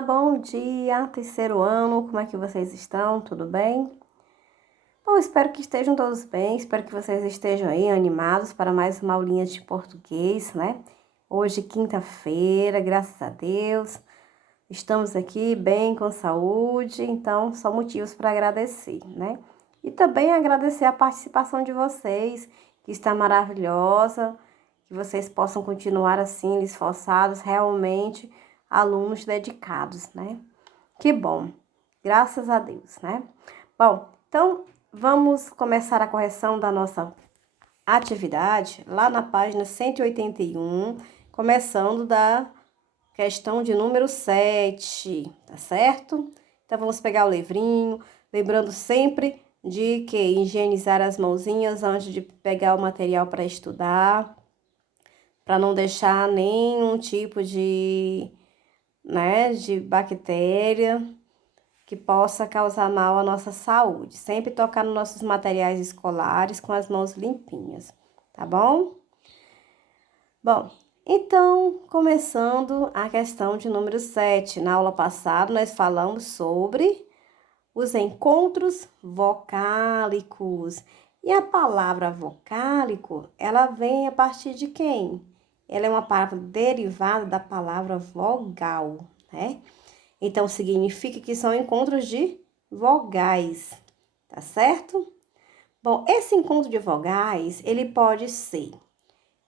Olá, bom dia, terceiro ano, como é que vocês estão? Tudo bem? Bom, espero que estejam todos bem, espero que vocês estejam aí animados para mais uma aulinha de português, né? Hoje, quinta-feira, graças a Deus, estamos aqui bem, com saúde, então são motivos para agradecer, né? E também agradecer a participação de vocês, que está maravilhosa, que vocês possam continuar assim, esforçados, realmente alunos dedicados, né? Que bom, graças a Deus, né? Bom, então vamos começar a correção da nossa atividade lá na página 181, começando da questão de número 7, tá certo? Então vamos pegar o livrinho, lembrando sempre de que higienizar as mãozinhas antes de pegar o material para estudar, para não deixar nenhum tipo de bactéria que possa causar mal à nossa saúde. Sempre tocar nos nossos materiais escolares com as mãos limpinhas, tá bom? Bom, então, começando a questão de número 7. Na aula passada, nós falamos sobre os encontros vocálicos. E a palavra vocálico, ela vem a partir de quem? Ela é uma palavra derivada da palavra vogal, né? Então, significa que são encontros de vogais, tá certo? Bom, esse encontro de vogais, ele pode ser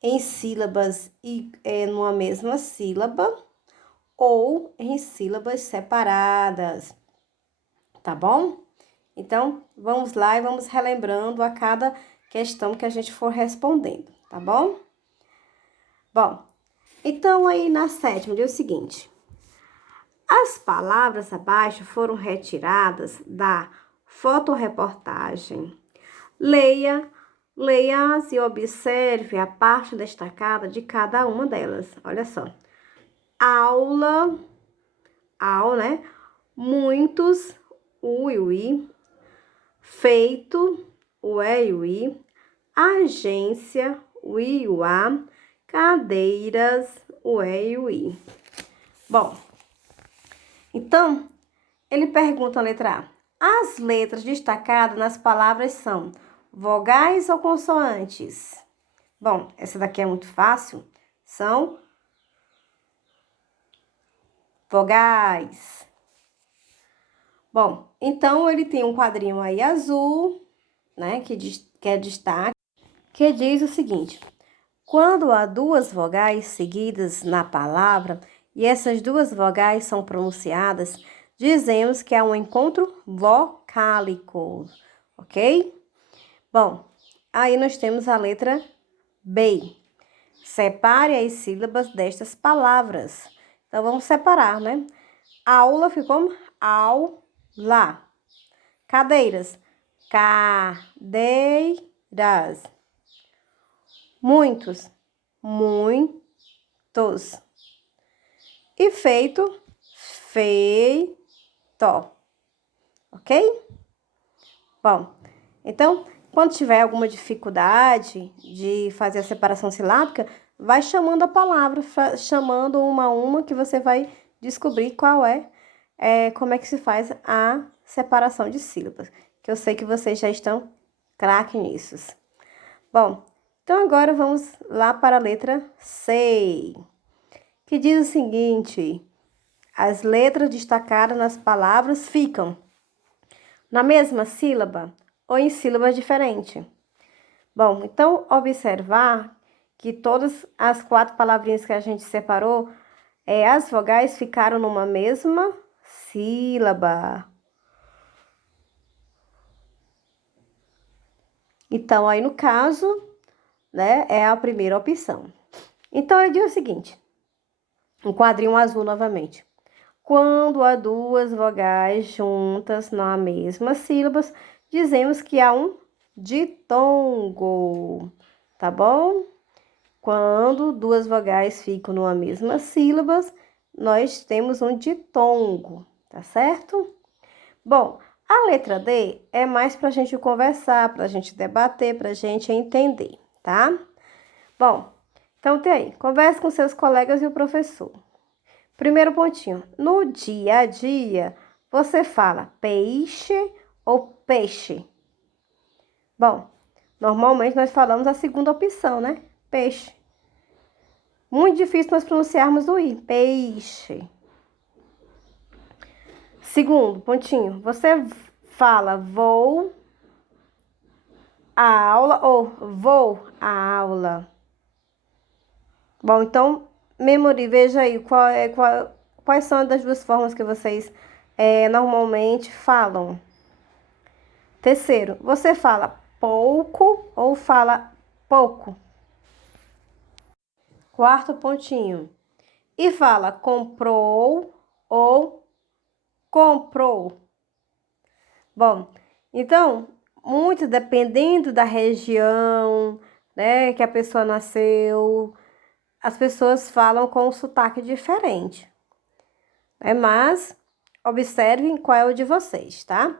em sílabas e numa mesma sílaba ou em sílabas separadas, tá bom? Então, vamos lá e vamos relembrando a cada questão que a gente for respondendo, tá bom? Bom, então aí na sétima diz o seguinte: as palavras abaixo foram retiradas da fotoreportagem. Leia-as e observe a parte destacada de cada uma delas. Olha só. Aula, né? Muitos, ui. Feito, ué. Agência, uiuá. Cadeiras, ué. Bom, então, ele pergunta a letra A. As letras destacadas nas palavras são vogais ou consoantes? Bom, essa daqui é muito fácil. São vogais. Bom, então ele tem um quadrinho aí azul, né, que é destaque, que diz o seguinte: quando há duas vogais seguidas na palavra e essas duas vogais são pronunciadas, dizemos que há um encontro vocálico, ok? Bom, aí nós temos a letra B. Separe as sílabas destas palavras. Então, vamos separar, né? Aula ficou aula. Cadeiras, cadeiras. Muitos, muitos. E feito, feito. Ok? Bom, então, quando tiver alguma dificuldade de fazer a separação silábica, vai chamando a palavra, chamando uma a uma, que você vai descobrir qual como é que se faz a separação de sílabas. Que eu sei que vocês já estão craque nisso. Bom, então agora vamos lá para a letra C, que diz o seguinte: as letras destacadas nas palavras ficam na mesma sílaba ou em sílabas diferentes. Bom, então observar que todas as 4 palavrinhas que a gente separou, as vogais ficaram numa mesma sílaba. Então, aí no caso, né, é a primeira opção. Então, ele diz o seguinte, um quadrinho azul novamente. Quando há duas vogais juntas na mesma sílaba, dizemos que há um ditongo, tá bom? Quando duas vogais ficam numa mesma sílaba, nós temos um ditongo, tá certo? Bom, a letra D é mais para a gente conversar, para a gente debater, para a gente entender, tá? Bom, então tem aí, converse com seus colegas e o professor. Primeiro pontinho. No dia a dia, você fala peixe ou peixe? Bom, normalmente nós falamos a segunda opção, né? Peixe. Muito difícil nós pronunciarmos o i. Peixe. Segundo pontinho. Você fala vou à aula ou vou à aula? Bom, então, memori, veja aí quais são as duas formas que vocês normalmente falam. Terceiro, você fala pouco ou fala pouco? Quarto pontinho. E fala comprou ou comprou? Bom, então, muito dependendo da região, né, que a pessoa nasceu, as pessoas falam com um sotaque diferente. Mas observem qual é o de vocês, tá?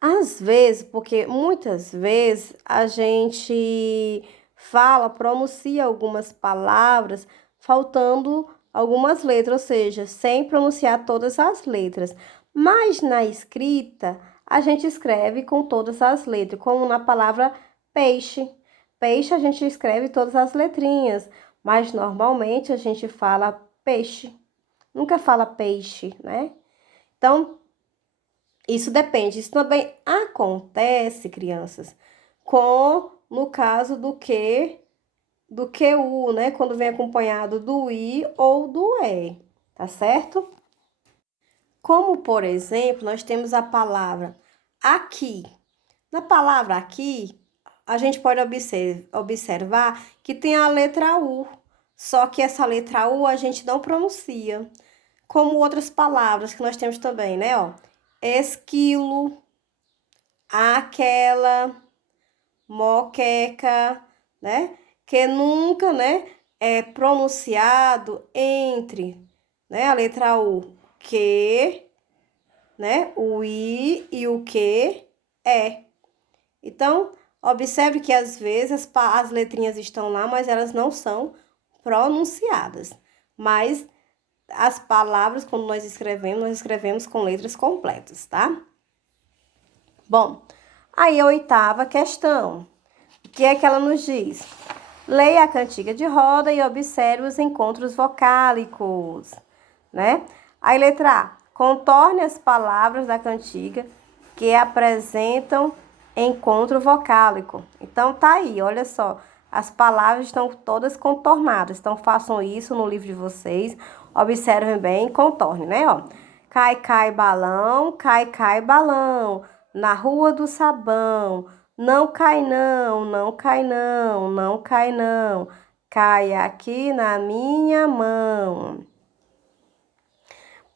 Às vezes, porque muitas vezes a gente pronuncia algumas palavras faltando algumas letras, ou seja, sem pronunciar todas as letras. Mas na escrita, a gente escreve com todas as letras, como na palavra peixe. Peixe a gente escreve todas as letrinhas, mas normalmente a gente fala peixe, nunca fala peixe, né? Então, isso depende. Isso também acontece, crianças, no caso do que o, né? Quando vem acompanhado do i ou do e, tá certo? Como, por exemplo, nós temos a palavra aqui. Na palavra aqui, a gente pode observar que tem a letra U, só que essa letra U a gente não pronuncia, como outras palavras que nós temos também, né? Ó, esquilo, aquela, moqueca, né? Que nunca, né, é pronunciado entre, né, a letra U, que, né, o i e o que é. Então, observe que às vezes as letrinhas estão lá, mas elas não são pronunciadas. Mas as palavras, quando nós escrevemos com letras completas, tá? Bom, aí a oitava questão. O que é que ela nos diz? Leia a cantiga de roda e observe os encontros vocálicos, né? Aí, letra A. Contorne as palavras da cantiga que apresentam encontro vocálico. Então, tá aí, olha só. As palavras estão todas contornadas. Então, façam isso no livro de vocês. Observem bem e contornem, né? Ó. Cai, cai, balão, cai, cai, balão. Na rua do sabão. Não cai não, não cai não, não cai não. Cai aqui na minha mão.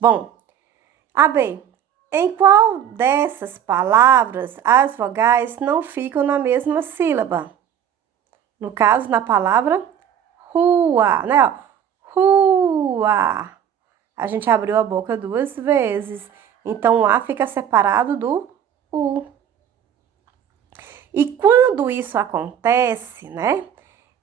Bom, AB. Em qual dessas palavras as vogais não ficam na mesma sílaba? No caso, na palavra rua, né? Ó, rua. A gente abriu a boca duas vezes. Então, o A fica separado do U. E quando isso acontece, né?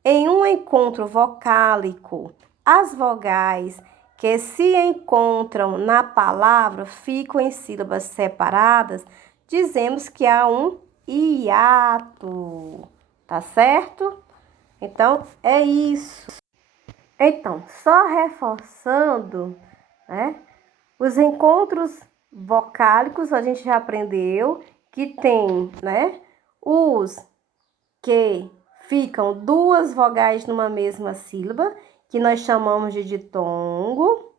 Em um encontro vocálico, as vogais que se encontram na palavra ficam em sílabas separadas, dizemos que há um hiato, tá certo? Então, é isso. Então, só reforçando, né? Os encontros vocálicos, a gente já aprendeu que tem, né? Os que ficam duas vogais numa mesma sílaba, que nós chamamos de ditongo,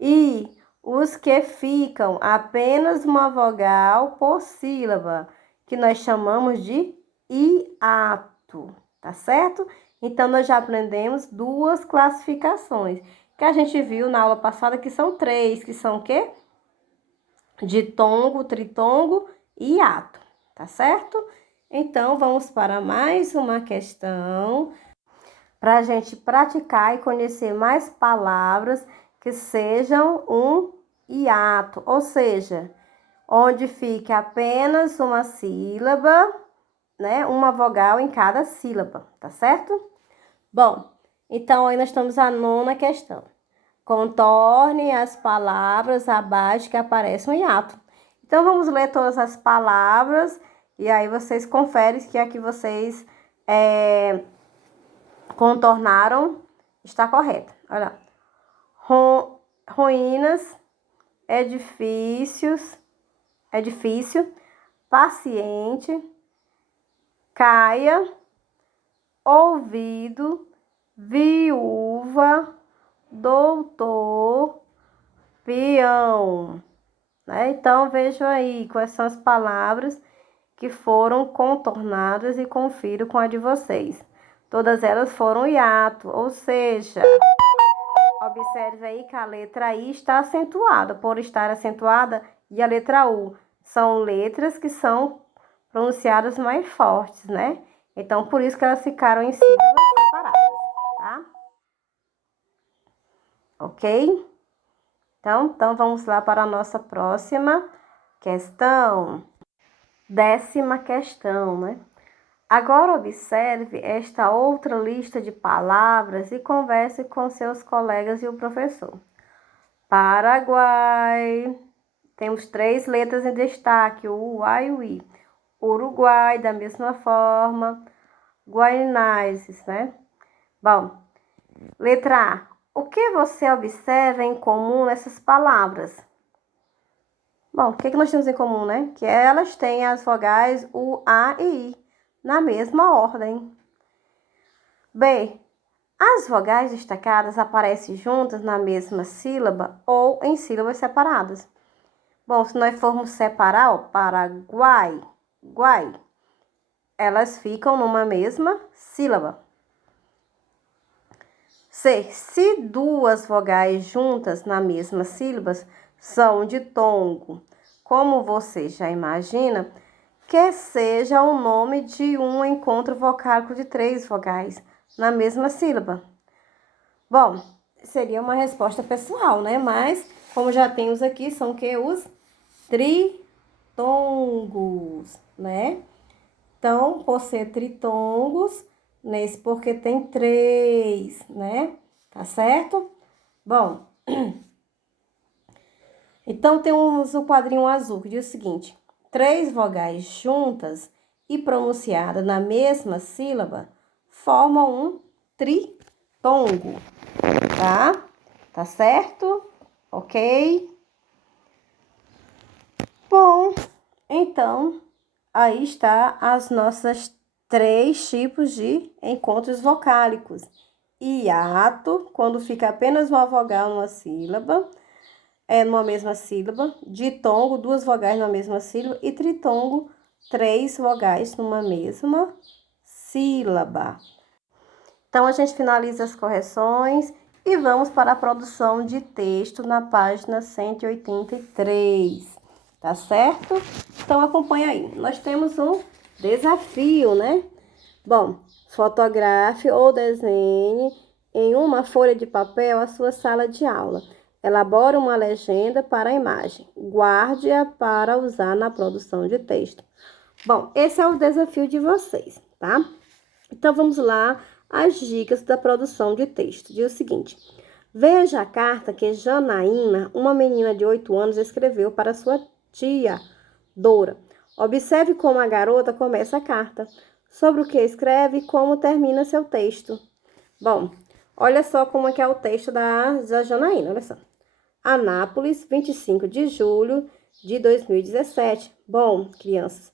e os que ficam apenas uma vogal por sílaba, que nós chamamos de hiato, tá certo? Então, nós já aprendemos duas classificações, que a gente viu na aula passada, que são três, que são o quê? Ditongo, tritongo e hiato, tá certo? Então, vamos para mais uma questão para a gente praticar e conhecer mais palavras que sejam um hiato, ou seja, onde fique apenas uma sílaba, né? Uma vogal em cada sílaba, tá certo? Bom, então aí nós estamos à nona questão. Contorne as palavras abaixo que aparece um hiato. Então, vamos ler todas as palavras e aí vocês conferem que a que vocês contornaram está correta. Olha, ruínas, edifício, paciente, caia, ouvido, viúva, doutor, peão, né? Então, vejam aí quais são as palavras que foram contornadas e confiro com a de vocês. Todas elas foram hiato, ou seja, observe aí que a letra I está acentuada. Por estar acentuada, e a letra U são letras que são pronunciadas mais fortes, né? Então, por isso que elas ficaram em sílabas separadas, tá? Ok? Então, vamos lá para a nossa próxima questão. 10ª questão, né? Agora observe esta outra lista de palavras e converse com seus colegas e o professor. Paraguai. Temos 3 letras em destaque, o U, A e o I. Uruguai, da mesma forma. Guaianazes, né? Bom, letra A. O que você observa em comum nessas palavras? Bom, o que nós temos em comum, né? Que elas têm as vogais U, A e I na mesma ordem. B. As vogais destacadas aparecem juntas na mesma sílaba ou em sílabas separadas. Bom, se nós formos separar, ó, Paraguai, guai, elas ficam numa mesma sílaba. C. Se 2 vogais juntas na mesma sílaba são de tongo, como você já imagina, que seja o nome de um encontro vocálico de 3 vogais na mesma sílaba. Bom, seria uma resposta pessoal, né? Mas, como já temos aqui, são que os tritongos, né? Então, por ser tritongos, nesse porque tem 3, né? Tá certo? Bom, então temos o quadrinho azul que diz o seguinte: 3 vogais juntas e pronunciadas na mesma sílaba formam um tritongo, tá? Tá certo? Ok? Bom, então, aí está as nossas 3 tipos de encontros vocálicos. Hiato, quando fica apenas uma vogal numa sílaba, numa mesma sílaba. Ditongo, 2 vogais numa mesma sílaba. E tritongo, 3 vogais numa mesma sílaba. Então, a gente finaliza as correções e vamos para a produção de texto na página 183. Tá certo? Então, acompanha aí. Nós temos um desafio, né? Bom, fotografe ou desenhe em uma folha de papel a sua sala de aula. Elabore uma legenda para a imagem. Guarde-a para usar na produção de texto. Bom, esse é o desafio de vocês, tá? Então, vamos lá as dicas da produção de texto. Diz o seguinte: veja a carta que Janaína, uma menina de 8 anos, escreveu para sua tia Dora. Observe como a garota começa a carta, sobre o que escreve e como termina seu texto. Bom, olha só como é que é o texto da Janaína, olha só. Anápolis, 25 de julho de 2017. Bom, crianças,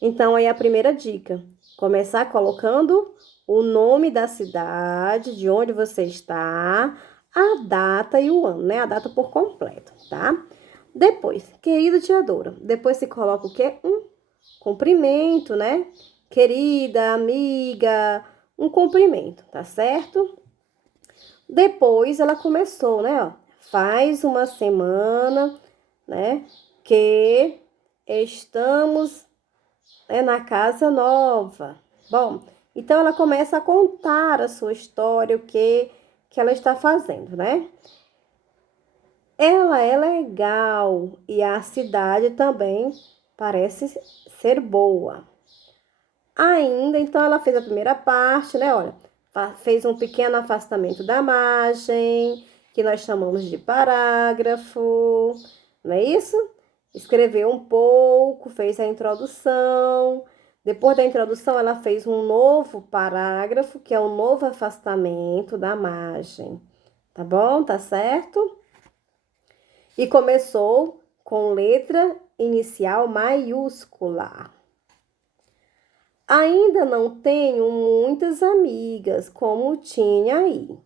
então aí a primeira dica: começar colocando o nome da cidade, de onde você está, a data e o ano, né? A data por completo, tá? Depois, querida tia Dora. Depois se coloca o quê? Um cumprimento, né? Querida, amiga, um cumprimento, tá certo? Depois ela começou, né? Ó, faz uma semana, né? Que estamos na casa nova. Bom, então ela começa a contar a sua história, o que ela está fazendo, né? Ela é legal e a cidade também parece ser boa. Ainda, então ela fez a primeira parte, né? Olha, fez um pequeno afastamento da margem, que nós chamamos de parágrafo, não é isso? Escreveu um pouco, fez a introdução. Depois da introdução, ela fez um novo parágrafo, que é um novo afastamento da margem. Tá bom? Tá certo? E começou com letra inicial maiúscula. Ainda não tenho muitas amigas como tinha aí.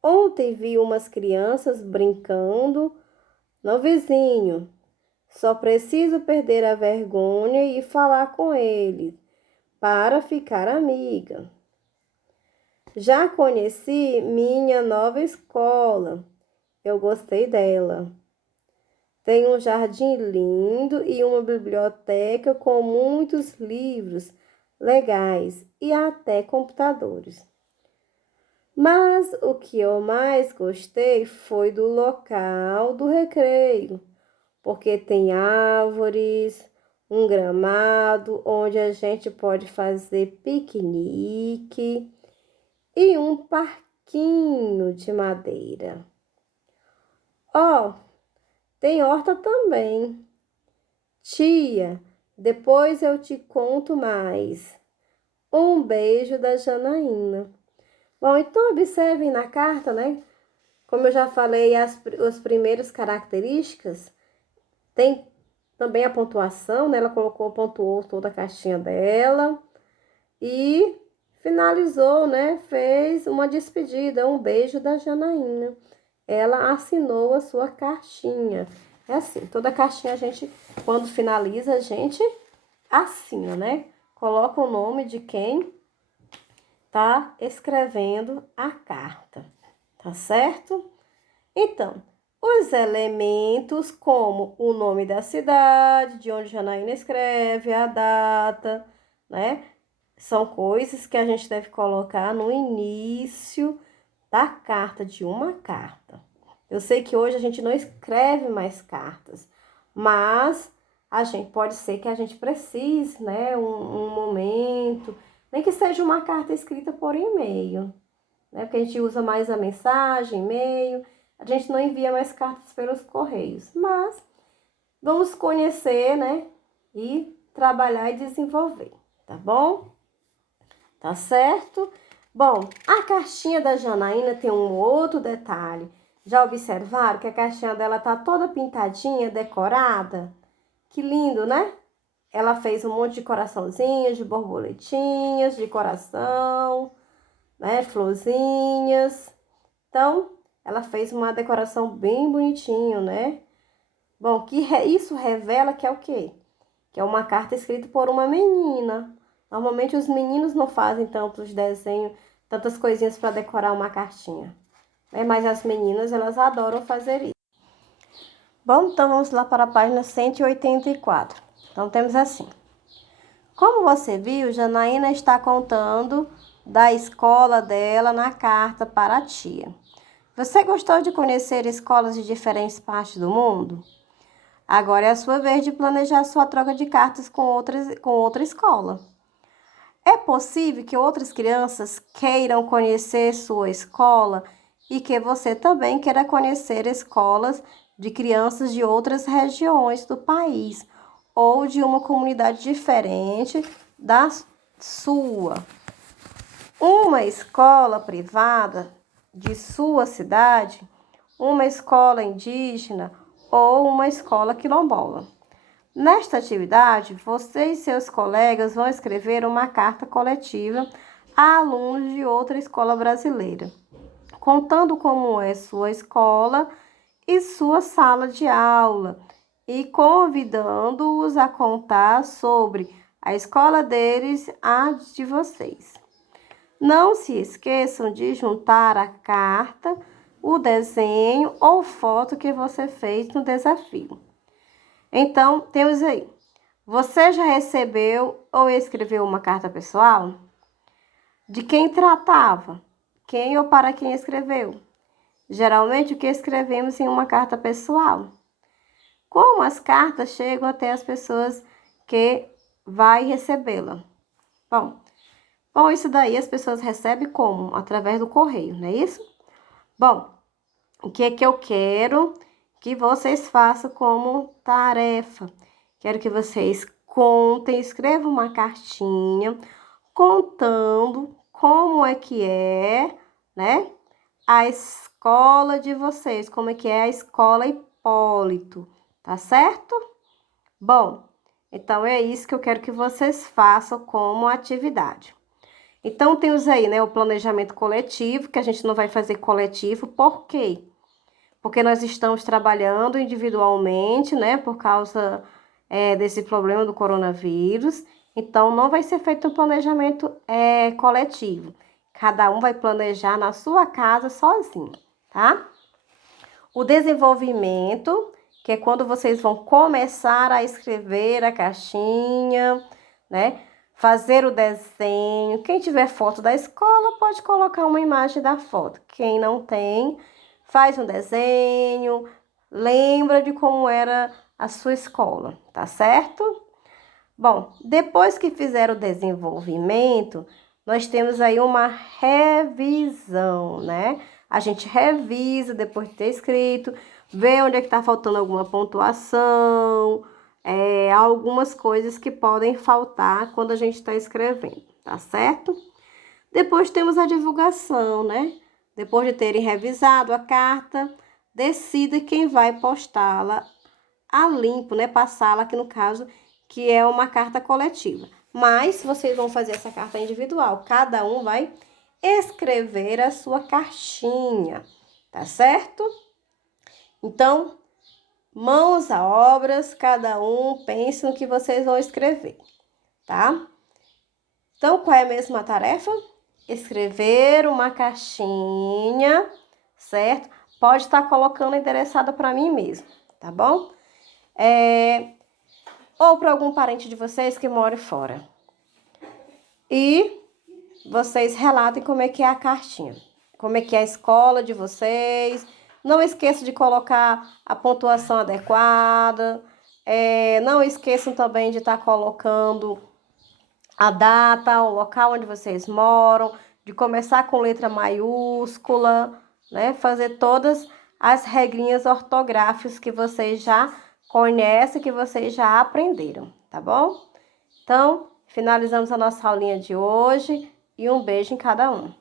Ontem vi umas crianças brincando no vizinho. Só preciso perder a vergonha e falar com eles para ficar amiga. Já conheci minha nova escola. Eu gostei dela. Tem um jardim lindo e uma biblioteca com muitos livros legais e até computadores. Mas o que eu mais gostei foi do local do recreio, porque tem árvores, um gramado onde a gente pode fazer piquenique e um parquinho de madeira. Ó, tem horta também. Tia, depois eu te conto mais. Um beijo da Janaína. Bom, então observem na carta, né? Como eu já falei, as primeiras características, tem também a pontuação, né? Ela pontuou toda a caixinha dela e finalizou, né? Fez uma despedida, um beijo da Janaína. Ela assinou a sua caixinha. É assim, toda caixinha a gente, quando finaliza, a gente assina, né? Coloca o nome de quem tá escrevendo a carta, tá certo? Então, os elementos como o nome da cidade, de onde Janaína escreve, a data, né? São coisas que a gente deve colocar no início da carta, de uma carta. Eu sei que hoje a gente não escreve mais cartas, mas pode ser que a gente precise, né? Um momento, nem que seja uma carta escrita por e-mail, né? Porque a gente usa mais a mensagem, e-mail, a gente não envia mais cartas pelos correios, mas vamos conhecer, né? E trabalhar e desenvolver, tá bom? Tá certo? Bom, a caixinha da Janaína tem um outro detalhe. Já observaram que a caixinha dela tá toda pintadinha, decorada? Que lindo, né? Ela fez um monte de coraçãozinhos, de borboletinhas, de coração, né? Florzinhas. Então, ela fez uma decoração bem bonitinho, né? Bom, isso revela que é o quê? Que é uma carta escrita por uma menina. Normalmente os meninos não fazem tantos desenhos, tantas coisinhas para decorar uma cartinha, né? Mas as meninas, elas adoram fazer isso. Bom, então vamos lá para a página 184. Então temos assim. Como você viu, Janaína está contando da escola dela na carta para a tia. Você gostou de conhecer escolas de diferentes partes do mundo? Agora é a sua vez de planejar sua troca de cartas com outra escola. É possível que outras crianças queiram conhecer sua escola e que você também queira conhecer escolas de crianças de outras regiões do país ou de uma comunidade diferente da sua. Uma escola privada de sua cidade, uma escola indígena ou uma escola quilombola. Nesta atividade, você e seus colegas vão escrever uma carta coletiva a alunos de outra escola brasileira, contando como é sua escola e sua sala de aula e convidando-os a contar sobre a escola deles a de vocês. Não se esqueçam de juntar à carta o desenho ou foto que você fez no desafio. Então, temos aí. Você já recebeu ou escreveu uma carta pessoal? De quem tratava? Quem ou para quem escreveu? Geralmente, o que escrevemos em uma carta pessoal? Como as cartas chegam até as pessoas que vai recebê-la? Bom, isso daí as pessoas recebem como? Através do correio, não é isso? Bom, o que é que eu quero que vocês façam como tarefa? Quero que vocês contem, escrevam uma cartinha contando como é, né? A escola de vocês, como é que é a escola Hipólito, tá certo? Bom, então é isso que eu quero que vocês façam como atividade. Então temos aí, né, o planejamento coletivo, que a gente não vai fazer coletivo, por quê? Porque nós estamos trabalhando individualmente, né, por causa desse problema do coronavírus. Então, não vai ser feito um planejamento coletivo. Cada um vai planejar na sua casa sozinho, tá? O desenvolvimento, que é quando vocês vão começar a escrever a caixinha, né? Fazer o desenho. Quem tiver foto da escola pode colocar uma imagem da foto. Quem não tem, faz um desenho, lembra de como era a sua escola, tá certo? Bom, depois que fizer o desenvolvimento, nós temos aí uma revisão, né? A gente revisa depois de ter escrito, vê onde é que está faltando alguma pontuação, algumas coisas que podem faltar quando a gente está escrevendo, tá certo? Depois temos a divulgação, né? Depois de terem revisado a carta, decida quem vai postá-la a limpo, né? Passá-la aqui no caso, que é uma carta coletiva. Mas vocês vão fazer essa carta individual. Cada um vai escrever a sua cartinha, tá certo? Então, mãos a obras, cada um pense no que vocês vão escrever, tá? Então, qual é a mesma tarefa? Escrever uma caixinha, certo? Pode estar colocando endereçada para mim mesmo, tá bom? Ou para algum parente de vocês que mora fora. E vocês relatem como é que é a cartinha, como é que é a escola de vocês. Não esqueça de colocar a pontuação adequada. Não esqueçam também de estar colocando a data, o local onde vocês moram, de começar com letra maiúscula, né? Fazer todas as regrinhas ortográficas que vocês já conhecem, que vocês já aprenderam, tá bom? Então, finalizamos a nossa aulinha de hoje e um beijo em cada um.